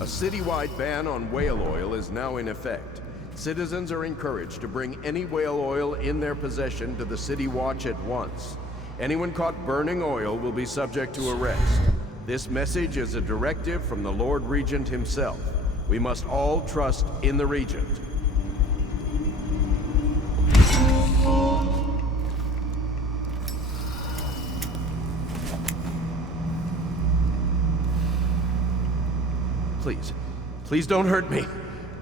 A citywide ban on whale oil is now in effect. Citizens are encouraged to bring any whale oil in their possession to the City Watch at once. Anyone caught burning oil will be subject to arrest. This message is a directive from the Lord Regent himself. We must all trust in the Regent. Please don't hurt me.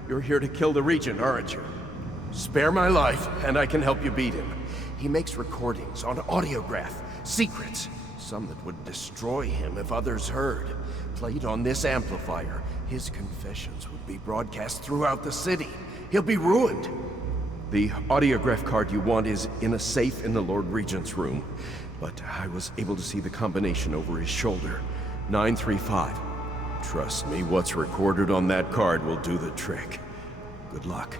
You're here to kill the Regent, aren't you? Spare my life, and I can help you beat him. He makes recordings on audiograph, secrets, some that would destroy him if others heard. Played on this amplifier, his confessions would be broadcast throughout the city. He'll be ruined. The audiograph card you want is in a safe in the Lord Regent's room, but I was able to see the combination over his shoulder. 935. Trust me, what's recorded on that card will do the trick. Good luck.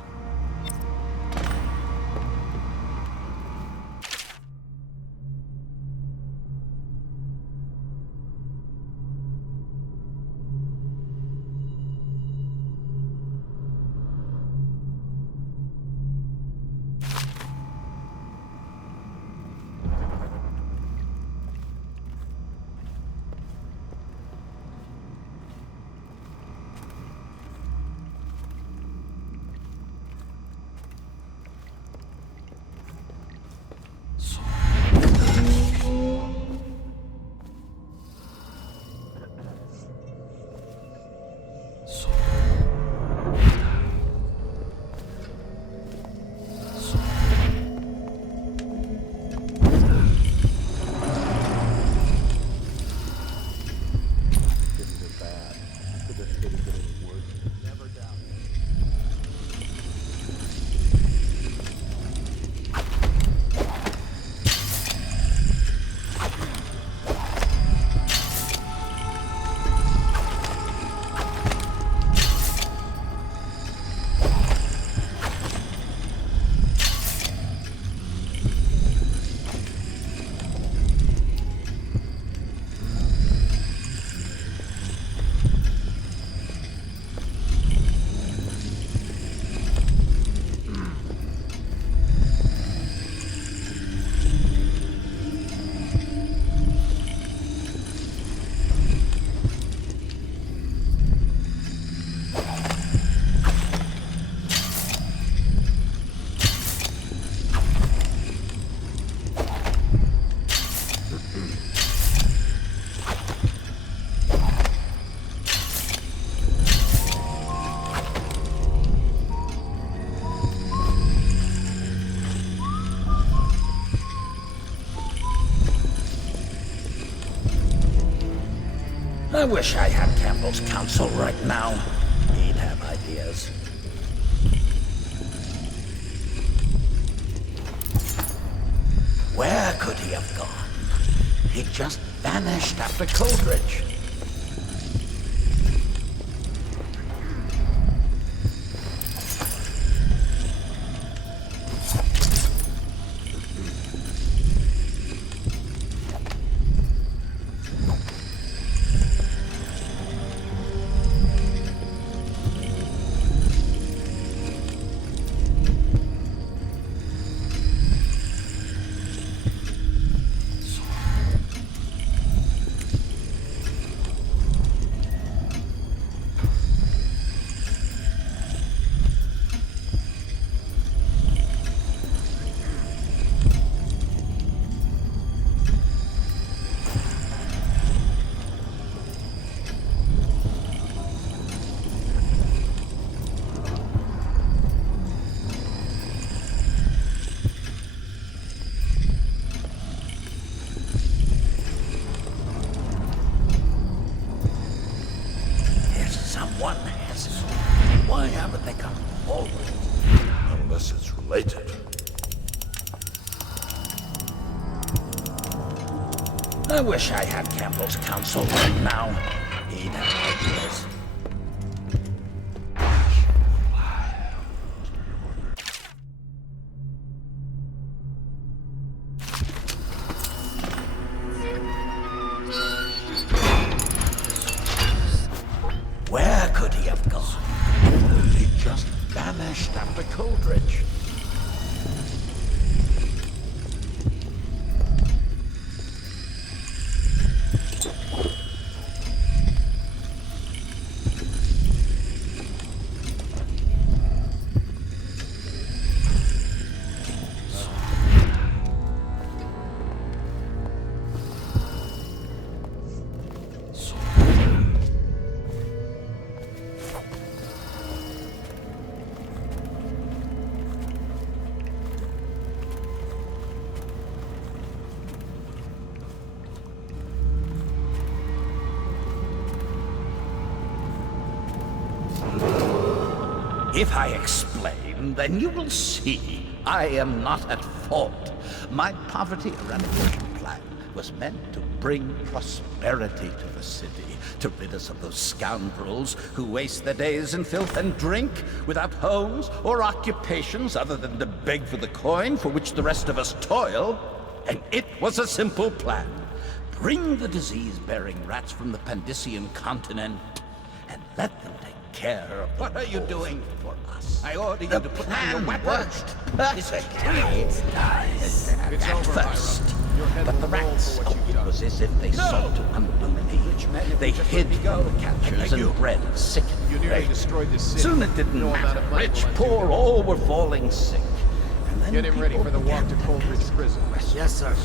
I wish I had Campbell's counsel right now. He'd have ideas. Where could he have gone? He just vanished after Coldridge. assassin. Why haven't they come forward? Unless it's related. I wish I had Campbell's counsel right now. He'd have ideas. Where could he have gone? He just vanished after Coldridge. If I explain, then you will see I am not at fault. My poverty eradication plan was meant to bring prosperity to the city, to rid us of those scoundrels who waste their days in filth and drink, without homes or occupations other than to beg for the coin for which the rest of us toil. And it was a simple plan. Bring the disease-bearing rats from the Pandician continent and let them take care of What are you doing? for us. I order you to put down your weapon. Perfectly. It's At over, first. Your head But will the roll rats, for what you've it done. was as if they sought to undo me. They just hid let me from go. the captures You. and bred sick. You nearly destroyed this city. Soon it didn't No amount matter. of money Rich, will undo poor, that. all were falling sick. And then Get him ready people for the walk to began Coldridge ask Prison. questions. Yes, sir.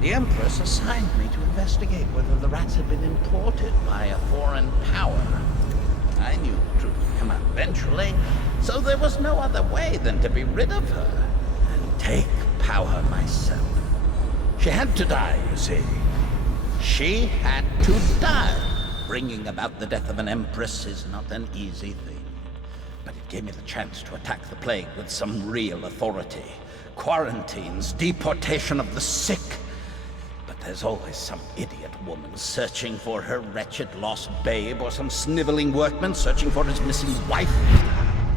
The Empress assigned me to investigate whether the rats had been imported by a foreign power. I knew the truth would come out eventually, so there was no other way than to be rid of her and take power myself. She had to die, you see. She had to die. Bringing about the death of an empress is not an easy thing. But it gave me the chance to attack the plague with some real authority. Quarantines, deportation of the sick. But there's always some idiot woman searching for her wretched lost babe, or some sniveling workman searching for his missing wife.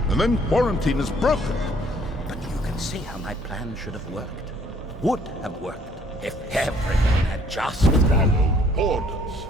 And then quarantine is broken. But you can see how my plan should have worked. Would have worked if everyone had just Followed orders.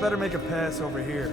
Better make a pass over here.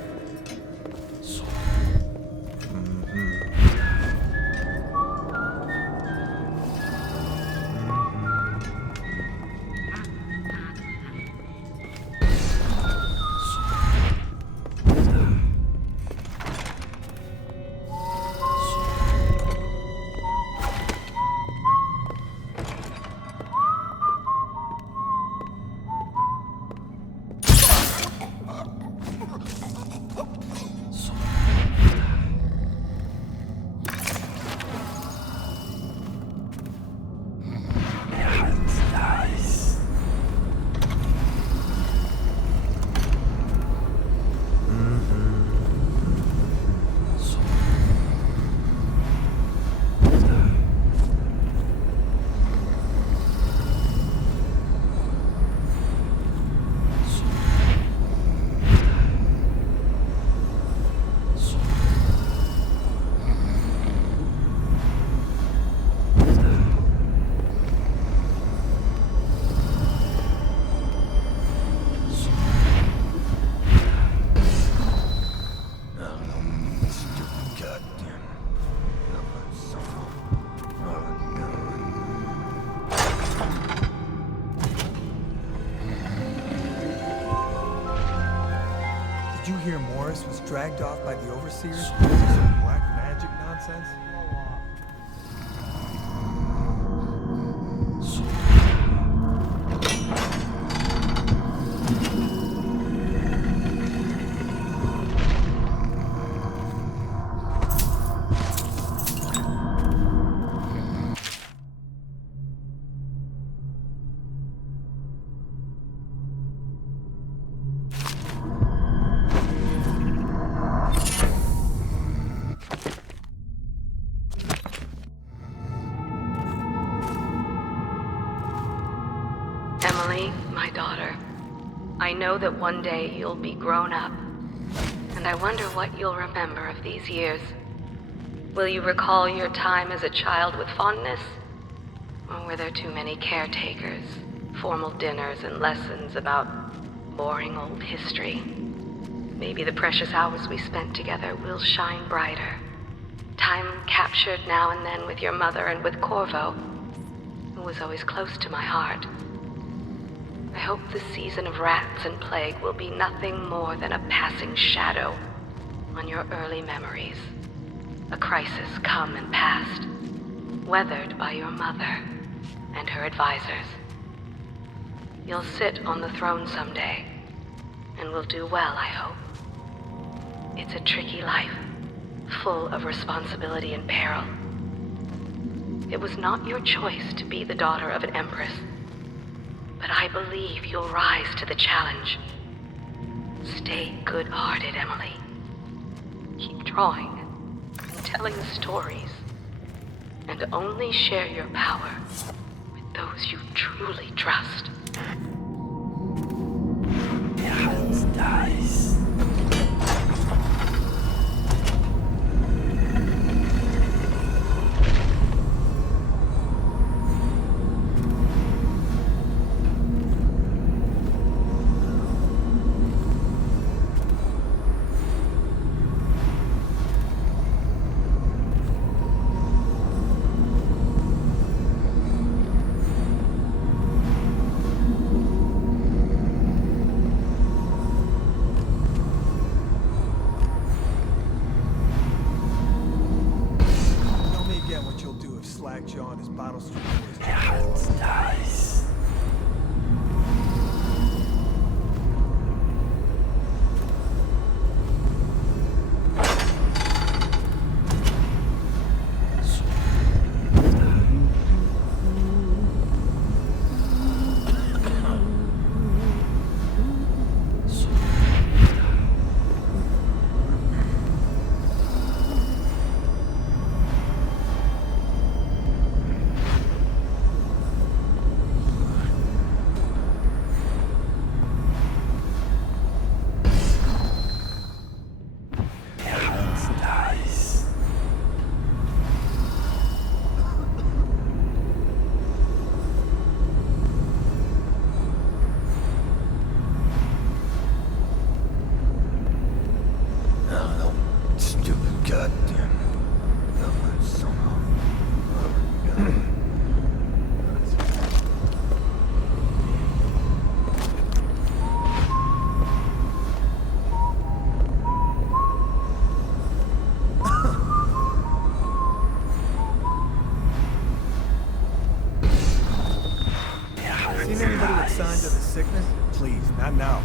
Empress was dragged off by the Overseers because of some black magic nonsense? Emily, my daughter, I know that one day you'll be grown up, and I wonder what you'll remember of these years. Will you recall your time as a child with fondness? Or were there too many caretakers, formal dinners, and lessons about boring old history? Maybe the precious hours we spent together will shine brighter. Time captured now and then with your mother and with Corvo, who was always close to my heart. I hope the season of rats and plague will be nothing more than a passing shadow on your early memories. A crisis come and past, weathered by your mother and her advisors. You'll sit on the throne someday, and will do well, I hope. It's a tricky life, full of responsibility and peril. It was not your choice to be the daughter of an empress, but I believe you'll rise to the challenge. Stay good-hearted, Emily. Keep drawing, telling stories, and only share your power with those you truly trust. John is Bottle Street Boys. Nice. Seen anybody with signs of the sickness? Please, not now.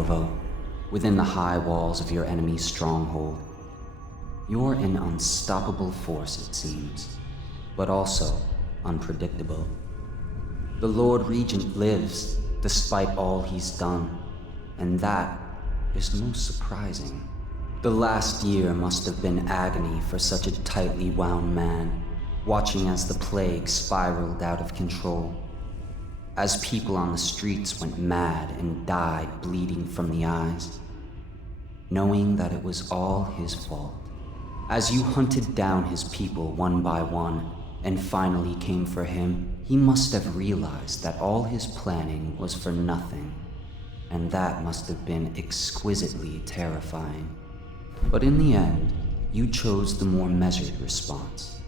Corvo, within the high walls of your enemy's stronghold. You're an unstoppable force, it seems, but also unpredictable. The Lord Regent lives, despite all he's done, and that is most surprising. The last year must have been agony for such a tightly wound man, watching as the plague spiraled out of control. As people on the streets went mad and died bleeding from the eyes, knowing that it was all his fault. As you hunted down his people one by one, and finally came for him, he must have realized that all his planning was for nothing, and that must have been exquisitely terrifying. But in the end, you chose the more measured response.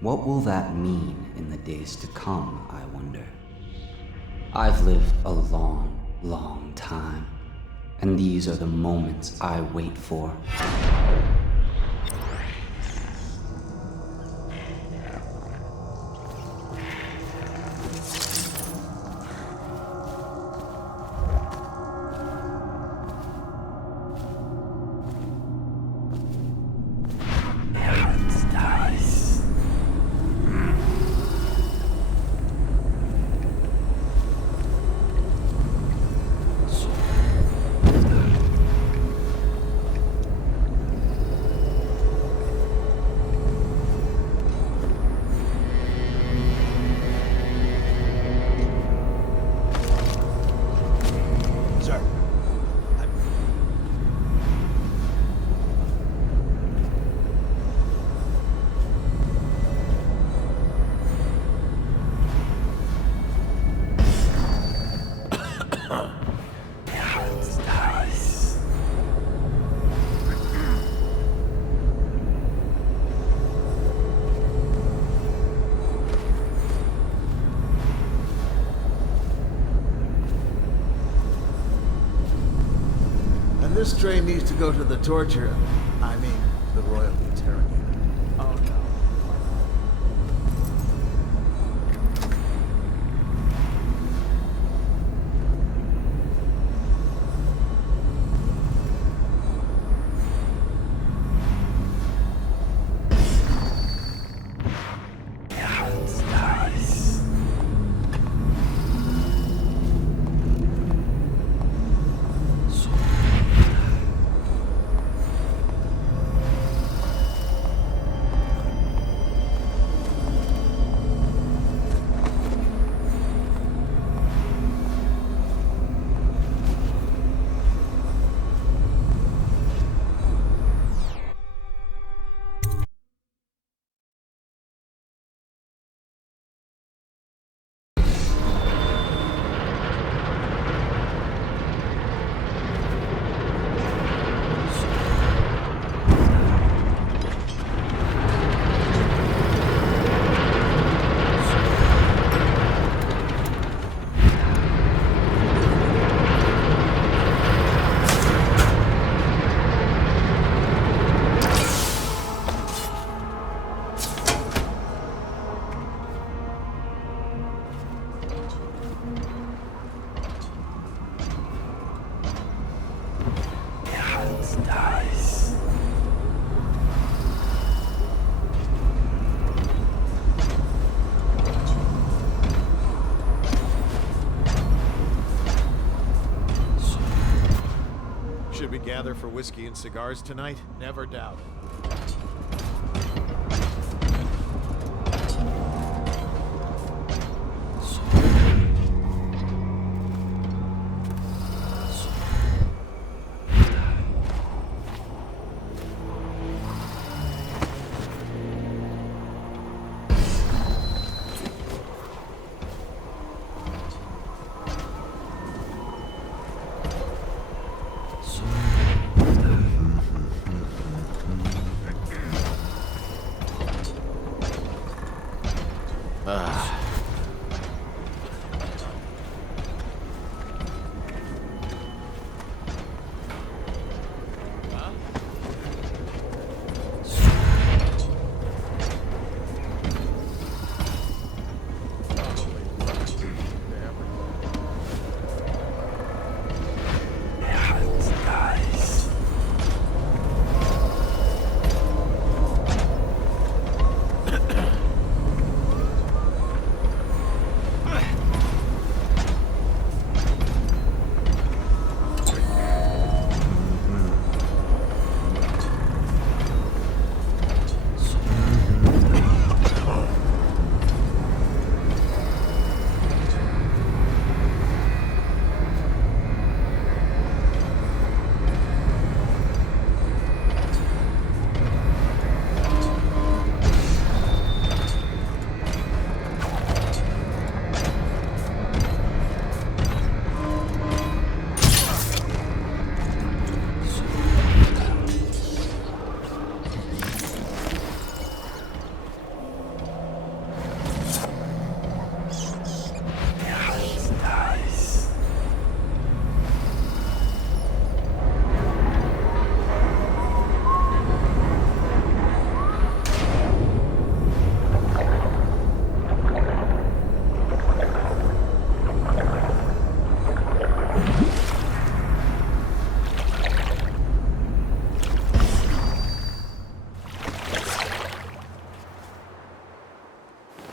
What will that mean in the days to come, I wonder? I've lived a long, long time, and these are the moments I wait for. This train needs to go to the torture. I mean, the royal interrogator. Oh no. Should we gather for whiskey and cigars tonight? Never doubt it.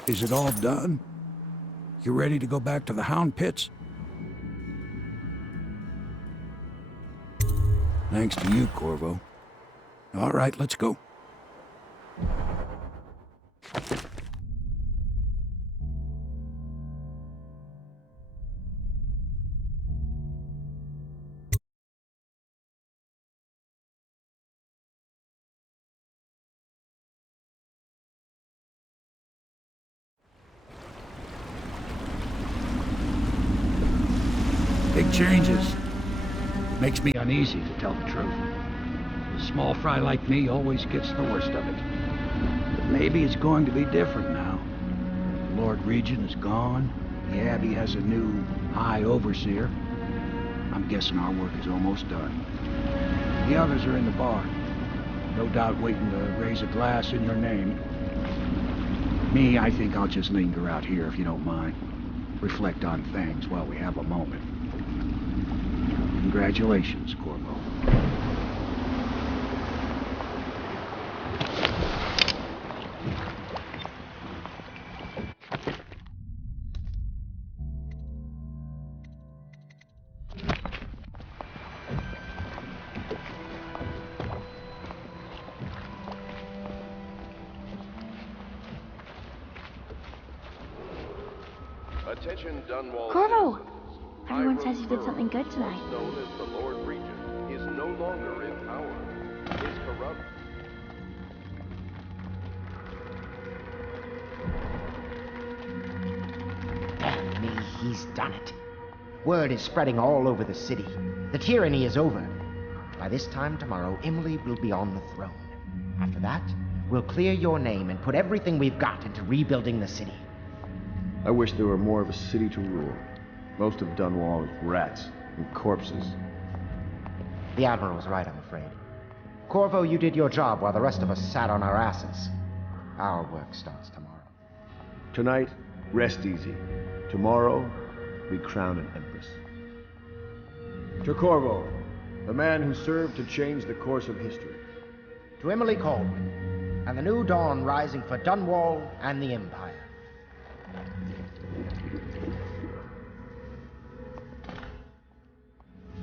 Is it all done? You ready to go back to the Hound Pits? Thanks to you, Corvo. All right, let's go. Big changes. Makes me uneasy, to tell the truth. A small fry like me always gets the worst of it. But maybe it's going to be different now. The Lord Regent is gone. The Abbey has a new High Overseer. I'm guessing our work is almost done. The others are in the bar. No doubt waiting to raise a glass in your name. Me, I think I'll just linger out here if you don't mind. Reflect on things while we have a moment. Congratulations, Corvo. Attention, Dunwall. Corvo! Citizens. Everyone says you did something good tonight. Known as the Lord Regent, is no longer in power. Is corrupt. Damn me, he's done it. Word is spreading all over the city. The tyranny is over. By this time tomorrow, Emily will be on the throne. After that, we'll clear your name and put everything we've got into rebuilding the city. I wish there were more of a city to rule. Most of Dunwall is rats and corpses. The Admiral was right, I'm afraid. Corvo, you did your job while the rest of us sat on our asses. Our work starts tomorrow. Tonight, rest easy. Tomorrow, we crown an empress. To Corvo, the man who served to change the course of history. To Emily Caldwin, and the new dawn rising for Dunwall and the Empire.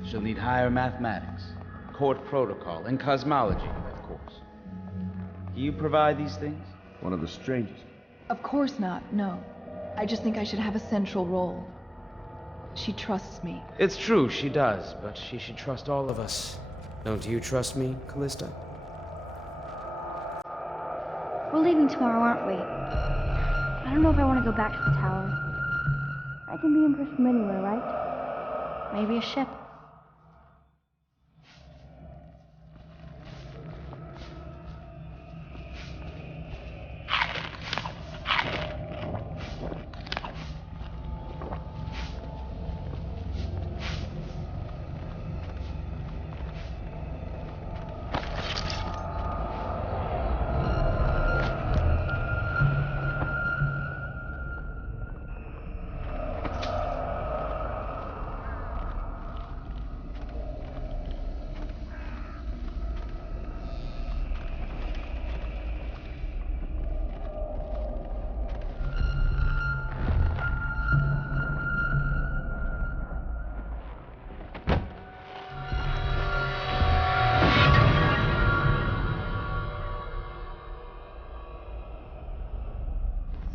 She'll need higher mathematics, court protocol, and cosmology, of course. Do you provide these things? One of the strangest. Of course not, no. I just think I should have a central role. She trusts me. It's true, she does, but she should trust all of us. Don't you trust me, Callista? We're leaving tomorrow, aren't we? I don't know if I want to go back to the tower. I can be imprisoned from anywhere, right? Maybe a ship.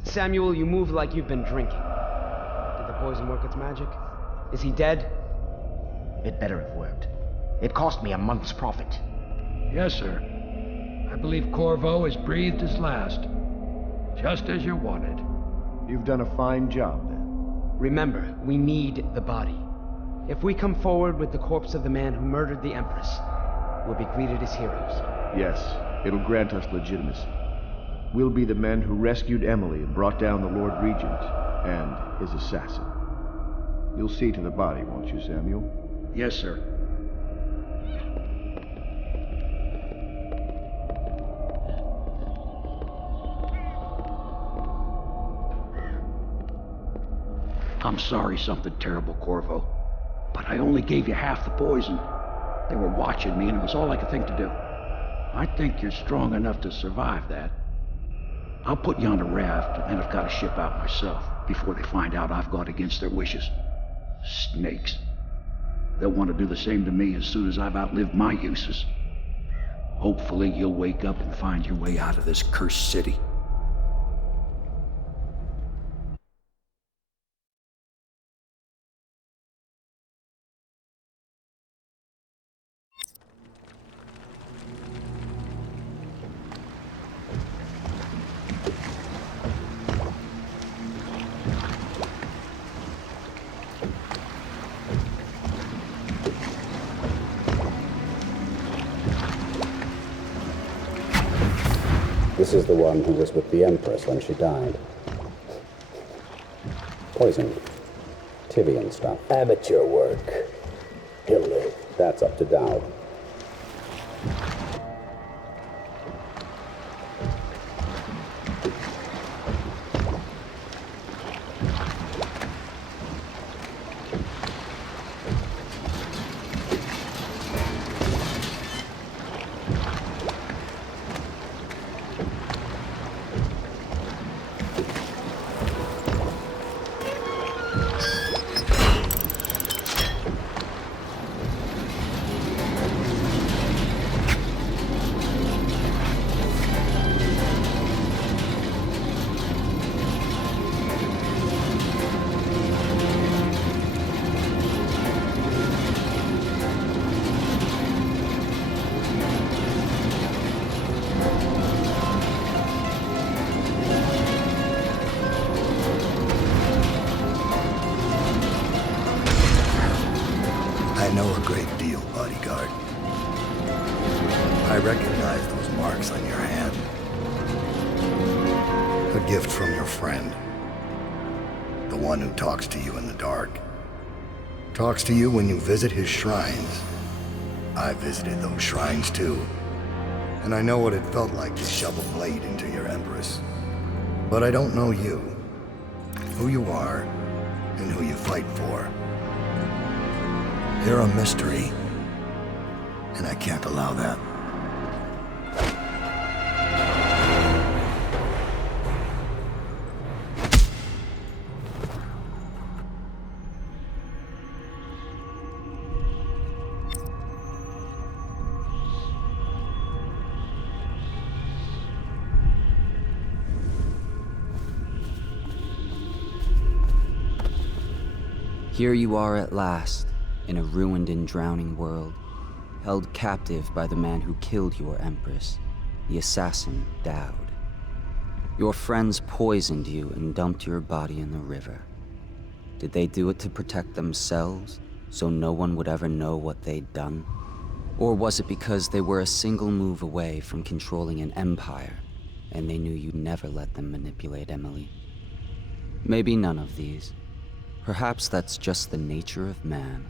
Samuel, you move like you've been drinking. Did the poison work its magic? Is he dead? It better have worked. It cost me a month's profit. Yes, sir. I believe Corvo has breathed his last. Just as you wanted. You've done a fine job, then. Remember, we need the body. If we come forward with the corpse of the man who murdered the Empress, we'll be greeted as heroes. Yes, it'll grant us legitimacy. We'll be the men who rescued Emily and brought down the Lord Regent and his assassin. You'll see to the body, won't you, Samuel? Yes, sir. I'm sorry something terrible, Corvo, but I only gave you half the poison. They were watching me, and it was all I could think to do. I think you're strong enough to survive that. I'll put you on a raft, and then I've got to ship out myself before they find out I've gone against their wishes. Snakes. They'll want to do the same to me as soon as I've outlived my uses. Hopefully you'll wake up and find your way out of this cursed city. This is the one who was with the Empress when she died. Poisoned. Tivian stuff. Amateur work. He'll live. That's up to Dowd. I know a great deal, bodyguard. I recognize those marks on your hand. A gift from your friend. The one who talks to you in the dark. Talks to you when you visit his shrines. I visited those shrines too. And I know what it felt like to shove a blade into your Empress. But I don't know you. Who you are, and who you fight for. You're a mystery, and I can't allow that. Here you are at last, in a ruined and drowning world, held captive by the man who killed your Empress, the assassin Dowd. Your friends poisoned you and dumped your body in the river. Did they do it to protect themselves, so no one would ever know what they'd done? Or was it because they were a single move away from controlling an empire, and they knew you'd never let them manipulate Emily? Maybe none of these. Perhaps that's just the nature of man.